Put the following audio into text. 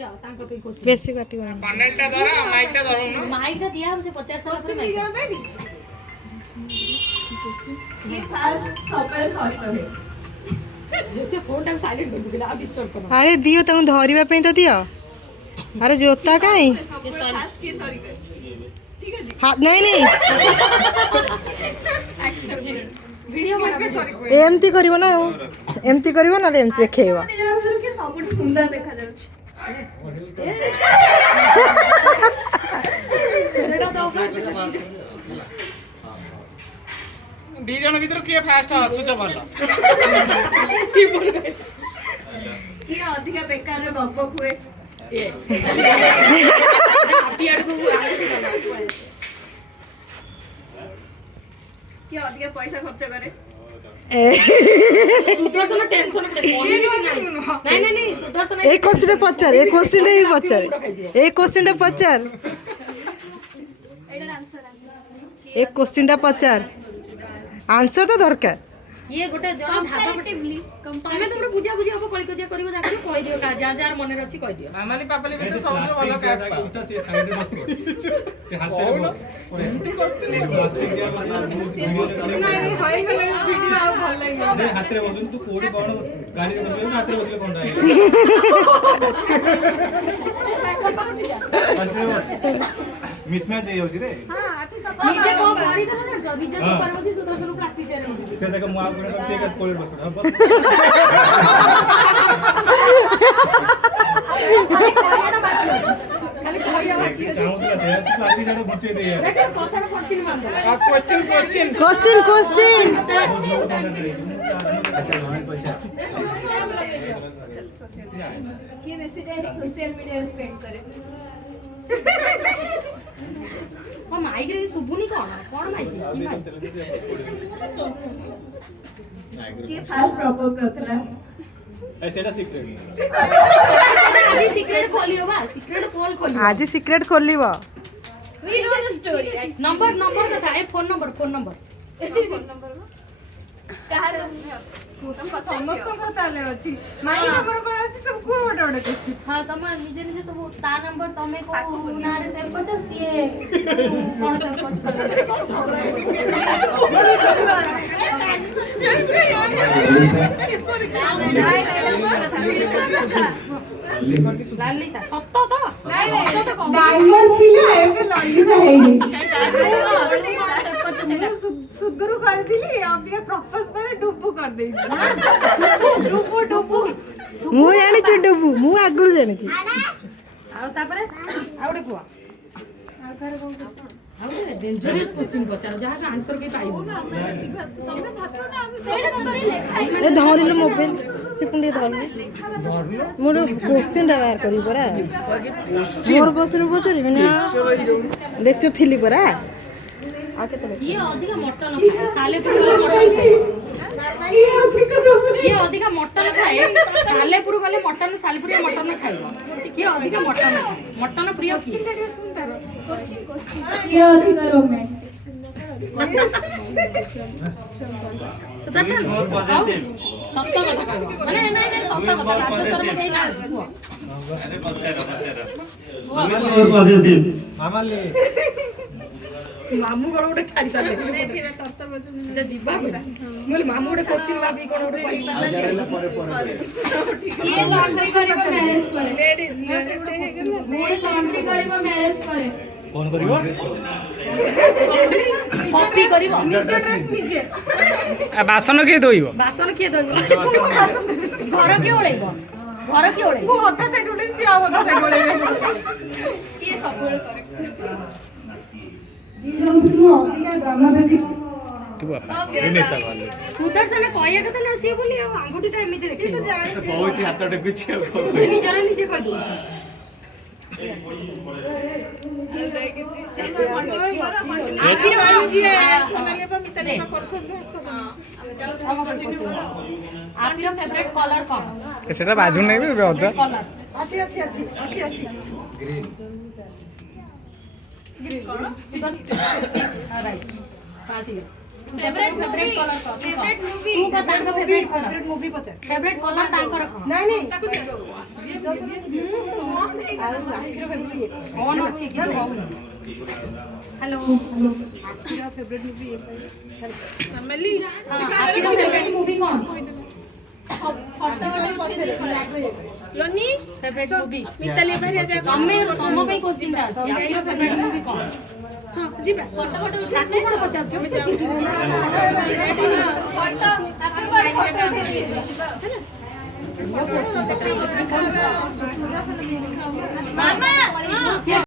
बेसी काटी पैनलटा धरा माइकटा धरो ना माइकटा दिया हमसे 50 साल से माइक ये फास्ट सबरे सॉरी कहे जैसे फोन टाइम साइलेंट कर दिला डिस्टर्ब करो अरे दियो तनु धरिबा पे तो दियो अरे जोता काई फास्ट की सॉरी कहे ठीक है जी हां नहीं नहीं वीडियो बना के सॉरी एमती करिवो ना एमती करिवो ना एमती देखेबा के सबुठ सुंदर देखा जाଉଛି दी जन भीतर किए फास्ट हसुच भल कि अधिका बेकार रे बब्ब हुए ये हाथी आड़ को कि अधिका पैसा खर्च करे सुदर्शन टेंशन नहीं नहीं नहीं सुदर्शन एक क्वेश्चन पचार एक क्वेश्चन ही पचार एक क्वेश्चन पचार एटा आंसर एक क्वेश्चन पचार आंसर तो दरकार ये गोटे जण कंपैरेटिवली तमे तुमरे बुझा बुझी अब कळी कजिया करबो जाके कहि दियो का जा जार मने रछि कहि दियो मामाली पापाली भी तो सब भल कैप उठा से साइड में बस से हाथ में एमती क्वेश्चन नहीं हाय गले वीडियो आ भल लागि नहीं हाथ में बसुन तू कोडी कोन गाड़ी में बसले हाथ में बसले कोन मिसमैच होई रे हां आठी सब निजे को बाड़ी दला ना जदी जे सुपर बसी सुदर्शन क्लास टीचर है से देखो मुआ कोन से एक कोड बस खाली कहिया बाकी चाहूला से तू आदमी जरा बचे दे यार देखो कथार कंटिन्यू मान दो क्वेश्चन क्वेश्चन क्वेश्चन क्वेश्चन कि रेसिडेंट सोशल मीडिया स्पेंड करे ओ माइक रे सुबुनी कोन माइक की माइक कि फास्ट प्रपोज करथला ऐसेटा सीक्रेट अभी सीक्रेट खोलियो बा सीक्रेट कॉल खोलियो आज सीक्रेट खोलिबो we know the story number तो था फोन नंबर फोन नंबर कहार समस्त को ताले अछि माई नंबर कोन अछि सब को ओडे ओडे क्वेश्चन हां तम निजे निजे सब ता नंबर तमे को ना रे सेव करछ सीए कोन सेव लालिसा सत्त तो नहीं सत्त तो डायमंड थिला एबे ललिसा हे सेव सुदुरु करथिली अबे प्रपोज करे डुबु कर देई डुबु मु जानि छु डबु मु आगुरु जानि छु आ तापरे आउडे कुआ आउडे डेंजरस क्वेश्चन पचार जहा का आंसर के पाइबो ए धरिलो मोबाइल से कुंडी धरलो मोर क्वेश्चन दा बाहर करी परा मोर क्वेश्चन पचारि बिना लेक्चर थिली परा आ के तले ये अधिक मटन खाए सालेपुर गले मटन खाए ये अधिक मटन खाए सालेपुर गले मटन सालेपुर मटन खाइबो ये अधिक मटन प्रिय की ये अधिक रोमांटिक सुदर्शन सत्य कथा कहबो माने नहीं सत्य कथा राज्य सर में कहीं ना मामाली मामू कोन उठे ठारी साले जे दिबा मोल मामू उठे क्वेश्चन लाबी कोन उठे कहि पाला ये लॉन्ड्री करिवो मैरिज करे मोर लॉन्ड्री करिवो मैरिज करे कौन करिवो कॉपी करिवो निजे ड्रेस निजे बासन के दोइबो बासन के दइबो घर के ओळेबो वो अधा साइड ओळे से आ अधा साइड ओळे ये सब करेक्ट सुदर्शन कहया कथा ना सी बोली आंगुठी टाइम में देखि पहुंची हाथ टेकुची निजे निजे कह दो आपरो फेवरेट कलर कोन सेटा बाजू नै बे अजा कलर अछि ग्रीन ग्रीन कोन राइट पास फेवरेट कलर का फेवरेट मूवी तू का तांका फेवरेट कलर ମୁଭି ପଚାର फेवरेट कलर तांकर ନାଇଁ ନାଇଁ ଆଉ ଆଖିର ଫେଭରେଟ୍ ଇଏ कौन अछि कि हेलो ଆଖିର ଫେଭରେଟ୍ ମୁଭି ଇଏ ଫ୍ୟାମିଲି हां आपकी फेवरेट मूवी कौन लोनी फेवरेट मूवी मिताली भाई जा तम पे क्वेश्चन था अछि आपकी फेवरेट मूवी कौन हां जीबा फोटो राते कोन पचार फोटो हैप्पी बर्थडे फोटो उठे दिए मामा